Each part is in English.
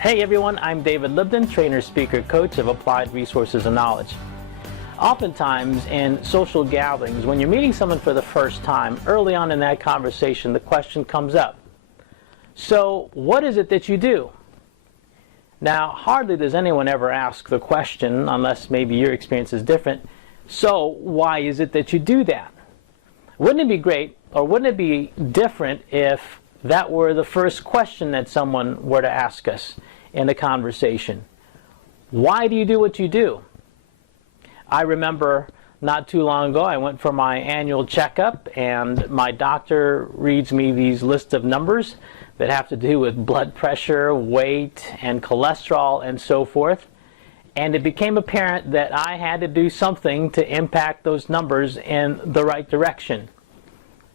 Hey everyone, I'm David Libden, trainer, speaker, coach of Applied Resources and Knowledge. Oftentimes in social gatherings, when you're meeting someone for the first time, early on in that conversation, the question comes up. So, what is it that you do? Now, hardly does anyone ever ask the question, unless maybe your experience is different, so why is it that you do that? Wouldn't it be great, or wouldn't it be different if that were the first question that someone were to ask us in a conversation? Why do you do what you do? I remember not too long ago I went for my annual checkup and my doctor reads me these lists of numbers that have to do with blood pressure, weight, and cholesterol and so forth. And it became apparent that I had to do something to impact those numbers in the right direction.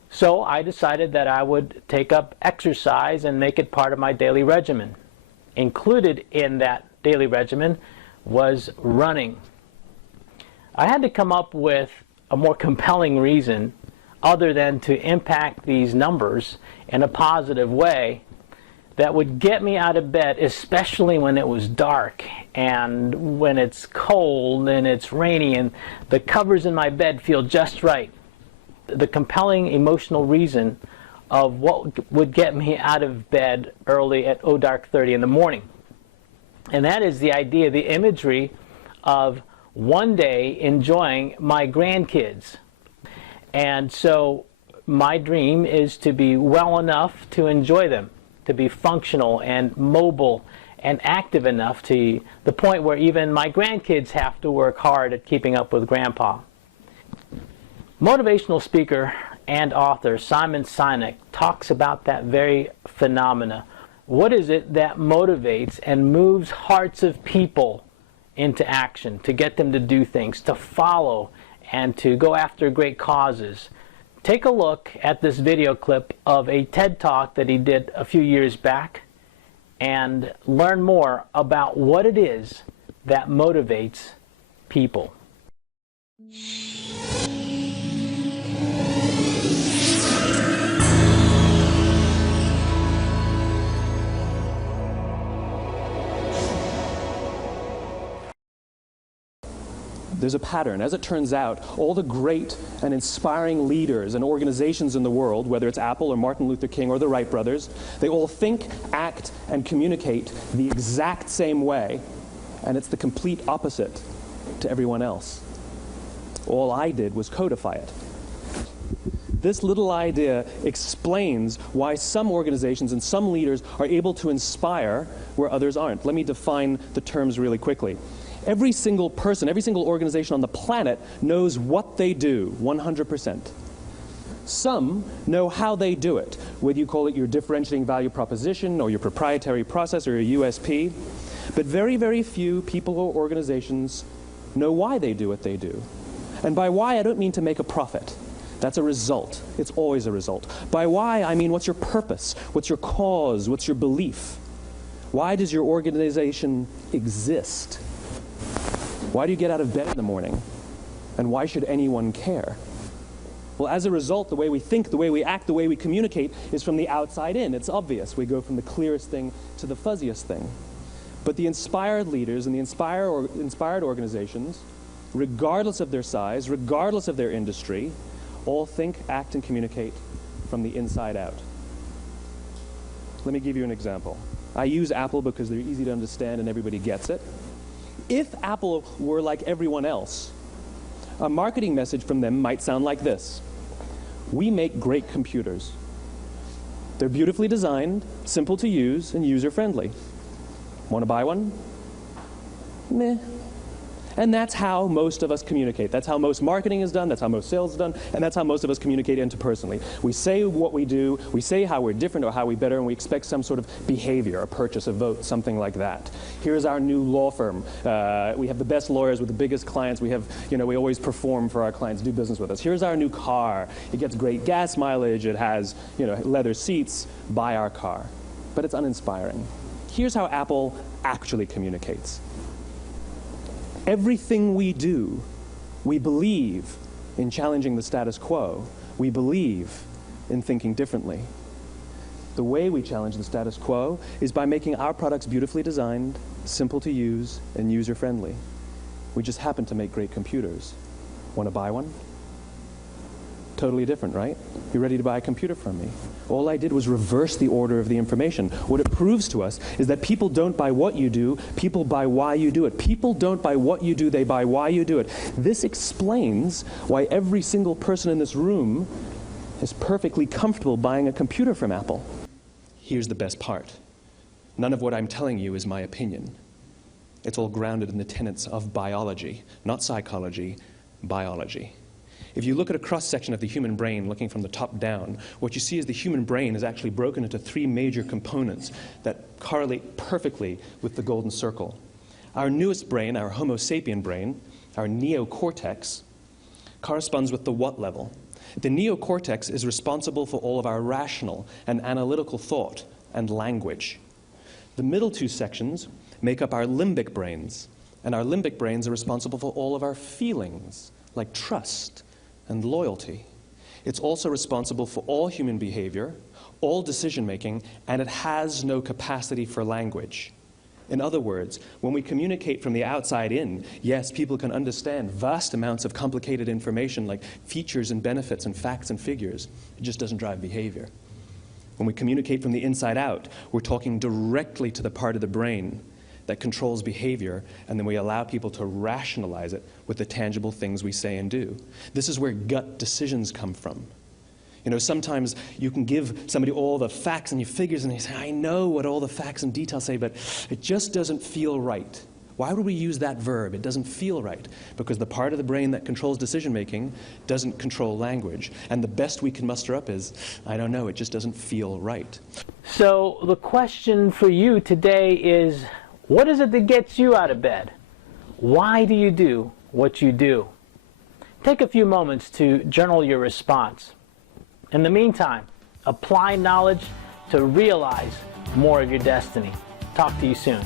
So I decided that I would take up exercise and make it part of my daily regimen. Included in that daily regimen was running. I had to come up with a more compelling reason other than to impact these numbers in a positive way that would get me out of bed, especially when it was dark and when it's cold and it's rainy and the covers in my bed feel just right. The compelling emotional reason of what would get me out of bed early at dark 30 in the morning. And that is the idea, the imagery of one day enjoying my grandkids. And so my dream is to be well enough to enjoy them, to be functional and mobile and active enough to the point where even my grandkids have to work hard at keeping up with Grandpa. Motivational speaker and author Simon Sinek talks about that very phenomena. What is it that motivates and moves hearts of people into action, to get them to do things, to follow, and to go after great causes? Take a look at this video clip of a TED Talk that he did a few years back and learn more about what it is that motivates people. There's a pattern. As it turns out, all the great and inspiring leaders and organizations in the world, whether it's Apple or Martin Luther King or the Wright brothers, they all think, act, and communicate the exact same way, and it's the complete opposite to everyone else. All I did was codify it. This little idea explains why some organizations and some leaders are able to inspire where others aren't. Let me define the terms really quickly. Every single person, every single organization on the planet knows what they do, 100%. Some know how they do it, whether you call it your differentiating value proposition or your proprietary process or your USP. But very, very few people or organizations know why they do what they do. And by why, I don't mean to make a profit. That's a result. It's always a result. By why, I mean what's your purpose? What's your cause? What's your belief? Why does your organization exist? Why do you get out of bed in the morning? And why should anyone care? Well, as a result, the way we think, the way we act, the way we communicate is from the outside in. It's obvious. We go from the clearest thing to the fuzziest thing. But the inspired leaders and the inspired organizations, regardless of their size, regardless of their industry, all think, act, and communicate from the inside out. Let me give you an example. I use Apple because they're easy to understand and everybody gets it. If Apple were like everyone else, a marketing message from them might sound like this. We make great computers. They're beautifully designed, simple to use, and user-friendly. Want to buy one? Meh. And that's how most of us communicate. That's how most marketing is done, that's how most sales is done, and that's how most of us communicate interpersonally. We say what we do, we say how we're different or how we better, and we expect some sort of behavior, a purchase, a vote, something like that. Here's our new law firm. We have the best lawyers with the biggest clients. We have, we always perform for our clients, do business with us. Here's our new car. It gets great gas mileage. It has, leather seats. Buy our car. But it's uninspiring. Here's how Apple actually communicates. Everything we do, we believe in challenging the status quo. We believe in thinking differently. The way we challenge the status quo is by making our products beautifully designed, simple to use, and user-friendly. We just happen to make great computers. Want to buy one? Totally different, right? You're ready to buy a computer from me. All I did was reverse the order of the information. What it proves to us is that people don't buy what you do, people buy why you do it. People don't buy what you do, they buy why you do it. This explains why every single person in this room is perfectly comfortable buying a computer from Apple. Here's the best part. None of what I'm telling you is my opinion. It's all grounded in the tenets of biology, not psychology, biology. If you look at a cross-section of the human brain, looking from the top down, what you see is the human brain is actually broken into three major components that correlate perfectly with the golden circle. Our newest brain, our Homo sapien brain, our neocortex, corresponds with the what level. The neocortex is responsible for all of our rational and analytical thought and language. The middle two sections make up our limbic brains, and our limbic brains are responsible for all of our feelings, like trust and loyalty. It's also responsible for all human behavior, all decision-making, and it has no capacity for language. In other words, when we communicate from the outside in, yes, people can understand vast amounts of complicated information like features and benefits and facts and figures. It just doesn't drive behavior. When we communicate from the inside out, we're talking directly to the part of the brain that controls behavior, and then we allow people to rationalize it with the tangible things we say and do. This is where gut decisions come from. You know, sometimes you can give somebody all the facts and your figures, and they say, I know what all the facts and details say, but it just doesn't feel right. Why would we use that verb? It doesn't feel right. Because the part of the brain that controls decision-making doesn't control language. And the best we can muster up is, I don't know, it just doesn't feel right. So the question for you today is, what is it that gets you out of bed? Why do you do what you do? Take a few moments to journal your response. In the meantime, apply knowledge to realize more of your destiny. Talk to you soon.